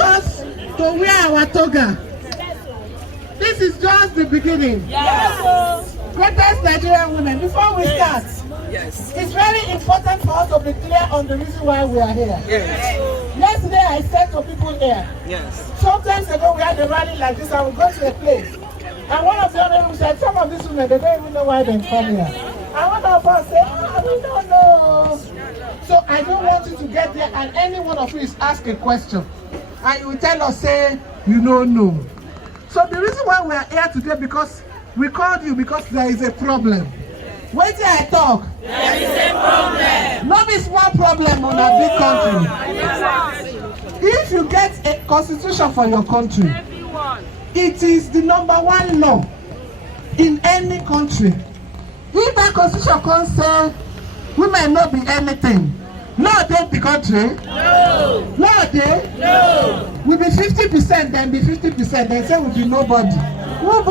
ask us to wear our toga. This is just the beginning. Yes. Greatest Nigerian women. Before we start, Yes. it's very important for us to be clear on the reason why we are here. Yes. Yesterday I said to people here, Yes. sometimes ago we had a rally like this and we go to a place. And one of the other women said, some of these women, they don't even know why they come here. And one of us said, we don't know. So I don't want you to get there and any one of you is ask a question. And you will tell us, say, you don't know. So the reason why we are here today, because we called you because there is a problem. Wait till I talk. There is a problem. Not a small problem on a big country. If you get a constitution for your country, it is the #1 law in any country. If that constitution can say women not be anything, no take the country. No. No they. No. We be 50%, then be 50%. Then say we be nobody.